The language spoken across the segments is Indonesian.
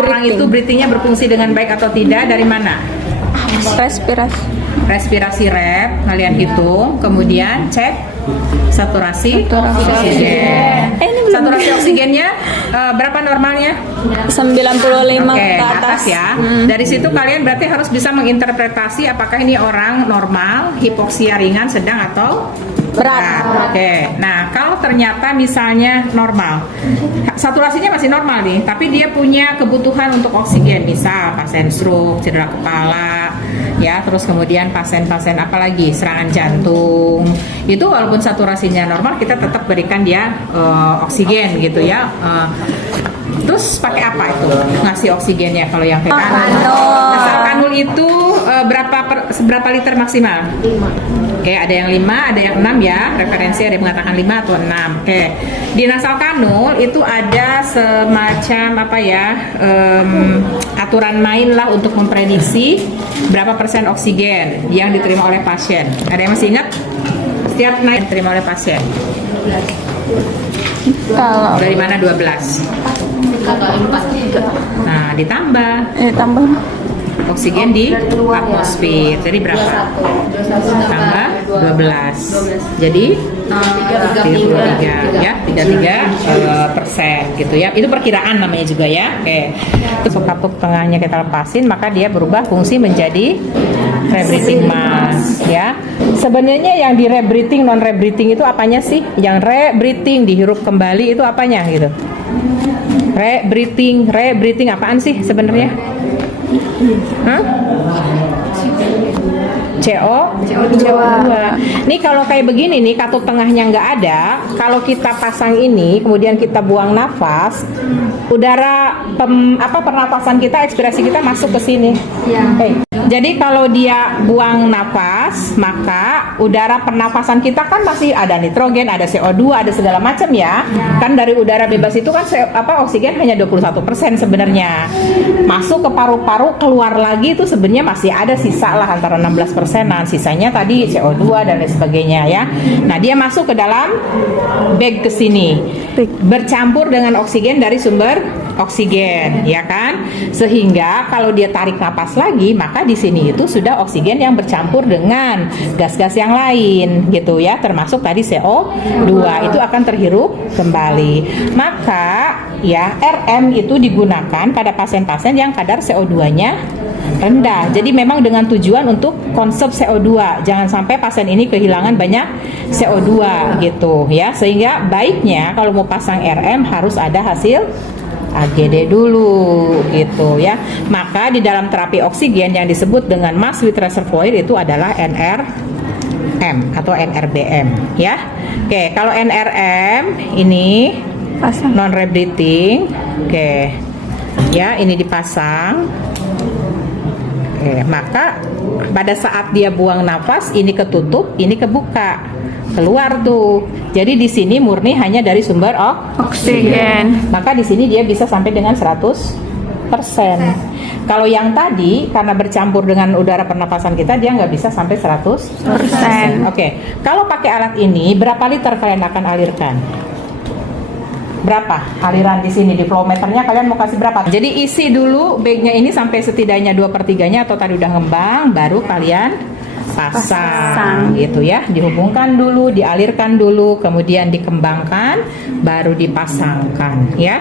orang itu breathingnya berfungsi dengan baik atau tidak dari mana? Respirasi rep, kalian hitung, kemudian cek saturasi oksigen. Saturasi oksigennya berapa normalnya? 95 Oke, ke atas ya. Dari situ kalian berarti harus bisa menginterpretasi apakah ini orang normal, hipoksia ringan, sedang atau berat. Oke. Nah, kalau ternyata misalnya normal, saturasinya masih normal nih, tapi dia punya kebutuhan untuk oksigen, misal pasien stroke, cedera kepala, ya, terus kemudian pasien-pasien apalagi serangan jantung, itu walaupun saturasinya normal, kita tetap berikan dia oksigen gitu ya. Terus pakai apa itu ngasih oksigennya kalau yang kayak kanul? Asal kanul itu berapa liter maksimal? Oke, ada yang 5, ada yang 6 ya. Referensi ada yang mengatakan 5 atau 6. Oke. Di nasal kanul itu ada semacam apa ya? Aturan main lah untuk memprediksi berapa persen oksigen yang diterima oleh pasien. Ada yang masih ingat? Setiap naik diterima oleh pasien. Kalau dari mana 12? Nah, ditambah oksigen di atmosfer. Jadi berapa? Tambah 12. Jadi 33 ya, 33% gitu ya. Itu perkiraan namanya juga ya. Oke. Terus kapuk tengahnya kita lepasin, maka dia berubah fungsi menjadi rebreathing mask ya. Sebenarnya yang di rebreathing, non rebreathing itu apanya sih? Yang rebreathing dihirup kembali itu apanya gitu? Rebreathing apaan sih sebenarnya? CO2. Nih kalau kayak begini nih, katup tengahnya nggak ada, kalau kita pasang ini kemudian kita buang nafas, udara pernapasan kita, ekspirasi kita masuk ke sini. Jadi kalau dia buang nafas, maka udara pernapasan kita kan masih ada nitrogen, ada CO2, ada segala macam ya. Kan dari udara bebas itu kan oksigen hanya 21% sebenarnya. Masuk ke paru-paru, keluar lagi itu sebenarnya masih ada sisa lah antara 16%-an. Sisanya tadi CO2 dan lain sebagainya ya. Nah, dia masuk ke dalam bag ke sini. Bercampur dengan oksigen dari sumber oksigen, ya kan? Sehingga kalau dia tarik napas lagi, maka di sini itu sudah oksigen yang bercampur dengan gas-gas yang lain, gitu ya, termasuk tadi CO2 itu akan terhirup kembali. Maka ya RM itu digunakan pada pasien-pasien yang kadar CO2-nya rendah. Jadi memang dengan tujuan untuk konsep CO2. Jangan sampai pasien ini kehilangan banyak CO2 gitu ya. Sehingga baiknya kalau mau pasang RM harus ada hasil AGD dulu gitu ya. Maka di dalam terapi oksigen yang disebut dengan mask with reservoir itu adalah NRM atau NRBM ya. Oke, kalau NRM ini non rebreathing. Oke. Ya, ini dipasang. Oke, maka pada saat dia buang nafas ini ketutup, ini kebuka. Keluar tuh. Jadi di sini murni hanya dari sumber oksigen. Maka di sini dia bisa sampai dengan 100%. Kalau yang tadi karena bercampur dengan udara pernapasan kita, dia nggak bisa sampai 100%. Oke. Kalau pakai alat ini, berapa liter kalian akan alirkan? Berapa aliran di sini? Di flow meternya kalian mau kasih berapa? Jadi isi dulu bagnya ini sampai setidaknya 2/3-nya atau tadi udah ngembang, baru kalian pasang gitu ya. Dihubungkan dulu, dialirkan dulu, kemudian dikembangkan, baru dipasangkan ya.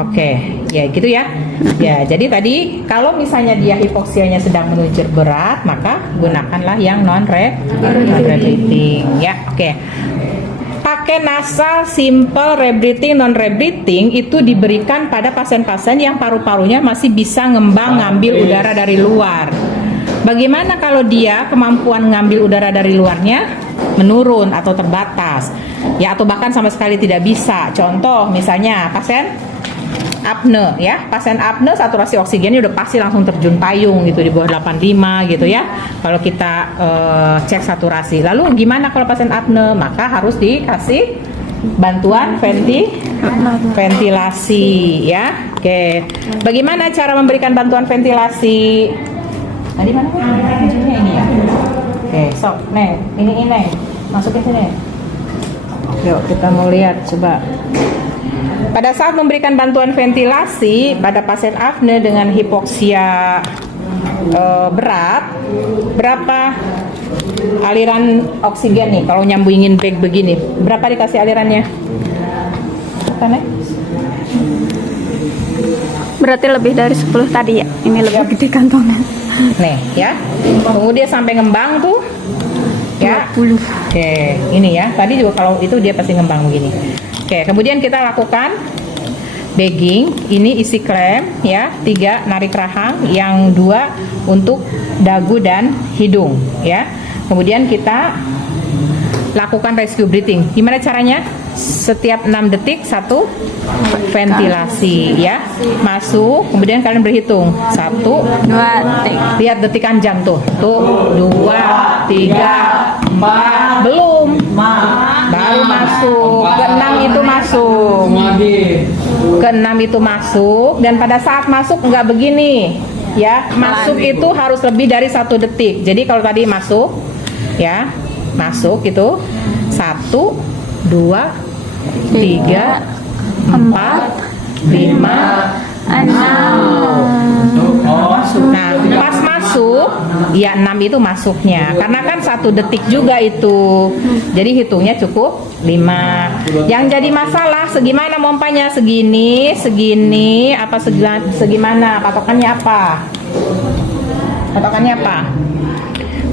Oke, ya gitu ya. Ya, jadi tadi kalau misalnya dia hipoksianya sedang menuju berat, maka gunakanlah yang non rebreathing ya. Oke. Pakai nasal, simple, rebreathing, non rebreathing itu diberikan pada pasien-pasien yang paru-parunya masih bisa ngambil udara dari luar. Bagaimana kalau dia kemampuan ngambil udara dari luarnya menurun atau terbatas, ya, atau bahkan sama sekali tidak bisa. Contoh misalnya pasien apne ya, pasien apne saturasi oksigennya udah pasti langsung terjun payung gitu di bawah 85 gitu ya. Kalau kita cek saturasi. Lalu gimana kalau pasien apne? Maka harus dikasih bantuan ventilasi ya. Oke. Bagaimana cara memberikan bantuan ventilasi? Tadi mana? Kuncinya ini ya. Oke, sok, Neng. Ini. Masukin sini. Yuk, kita mau lihat coba. Pada saat memberikan bantuan ventilasi pada pasien apne dengan hipoksia berat, berapa aliran oksigen nih kalau nyambungin bag begini? Berapa dikasih alirannya? Bukan ya? Berarti lebih dari 10 tadi ya. Ini lebih gede kantongnya. Nih ya. Kemudian sampai ngembang tuh ya. 20. Oke, ini ya. Tadi juga kalau itu dia pasti ngembang begini. Oke, kemudian kita lakukan bagging. Ini isi klem ya. 3 narik rahang, yang 2 untuk dagu dan hidung ya. Kemudian kita lakukan rescue breathing. Gimana caranya? Setiap 6 detik satu ventilasi ya. Masuk, kemudian kalian berhitung 1, 2 detik. lihat detikan jam tuh. Tuh 2, 3, 4, belum. Baru masuk. Ke-6 itu masuk. Ke-6 itu masuk, dan pada saat masuk nggak begini ya. Masuk itu harus lebih dari 1 detik. Jadi kalau tadi masuk ya, masuk itu 1, 2, 3, 4, 5, 6. Nah, pas masuk, ya 6 itu masuknya. Karena kan 1 detik juga itu. Jadi hitungnya cukup 5. Yang jadi masalah, segimana mompanya? Segini, segini, apa segimana? Patokannya apa? Patokannya apa?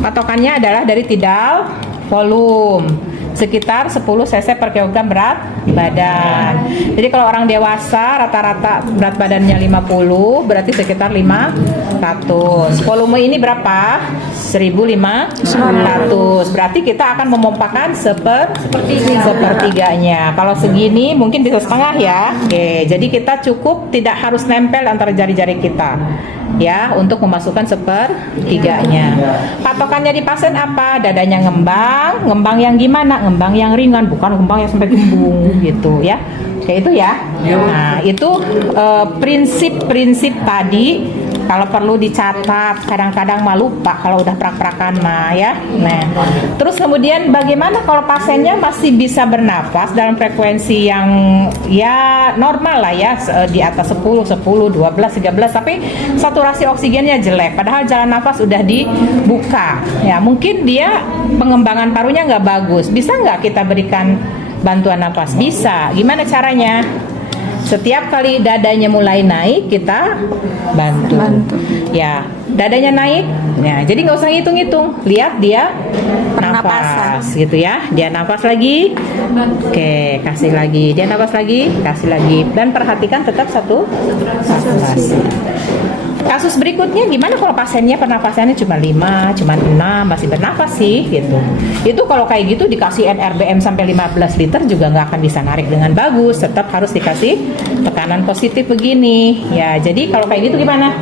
Patokannya adalah dari tidal volume. Sekitar 10 cc per kilogram berat badan. Jadi kalau orang dewasa rata-rata berat badannya 50, berarti sekitar 500. Volume ini berapa? 1.500. Berarti kita akan memompakan sepertiganya. Kalau segini mungkin bisa setengah ya. Oke, jadi kita cukup tidak harus nempel antara jari-jari kita ya untuk memasukkan sepertiganya. Patokannya di pasien apa? Dadanya ngembang. Ngembang yang gimana? Ngembang yang ringan, bukan ngembang yang sampai gembung gitu ya. Kayak itu ya. Nah, itu prinsip-prinsip tadi. Kalau perlu dicatat, kadang-kadang malu lupa kalau udah prak-prakan mah ya. Nah, terus kemudian bagaimana kalau pasiennya masih bisa bernafas dalam frekuensi yang ya normal lah ya, di atas 10, 12, 13, tapi saturasi oksigennya jelek, padahal jalan nafas udah dibuka. Ya, mungkin dia pengembangan parunya nggak bagus. Bisa nggak kita berikan bantuan nafas? Bisa. Gimana caranya? Setiap kali dadanya mulai naik, kita bantu. Ya, dadanya naik. Ya, jadi nggak usah ngitung-ngitung. Lihat dia nafas, gitu ya. Dia nafas lagi. Oke, kasih lagi. Dia nafas lagi, kasih lagi. Dan perhatikan tetap satu saturasi. Kasus berikutnya gimana kalau pasiennya pernapasannya cuma 5, cuma 6, masih bernafas sih gitu. Itu kalau kayak gitu dikasih NRBM sampai 15 liter juga nggak akan bisa narik dengan bagus. Tetap harus dikasih tekanan positif begini. Ya, jadi kalau kayak gitu gimana?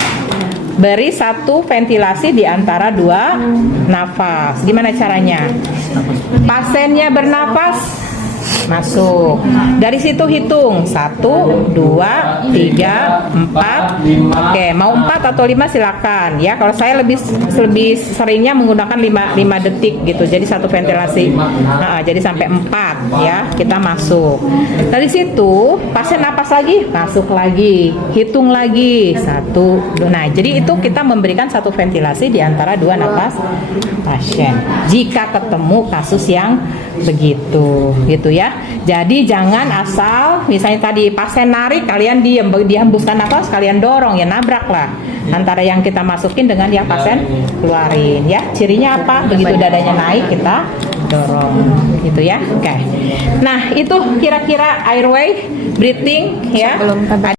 Beri 1 ventilasi di antara 2 nafas. Gimana caranya? Pasiennya bernafas, masuk. Dari situ hitung 1, 2, 3, 4. Oke, mau 4 atau 5 silakan ya. Kalau saya lebih seringnya menggunakan 5 detik gitu. Jadi 1 ventilasi. Nah, jadi sampai 4 ya. Kita masuk. Dari situ pasien napas lagi, masuk lagi. Hitung lagi 1. Nah, jadi itu kita memberikan 1 ventilasi di antara 2 napas pasien. Jika ketemu kasus yang begitu gitu ya. Jadi jangan asal misalnya tadi pasien narik kalian dihembuskan nafas, kalian dorong, ya nabrak lah antara yang kita masukin dengan yang pasien keluarin ya. Cirinya apa? Begitu dadanya naik kita dorong gitu ya. Oke. Nah, itu kira-kira airway breathing ya.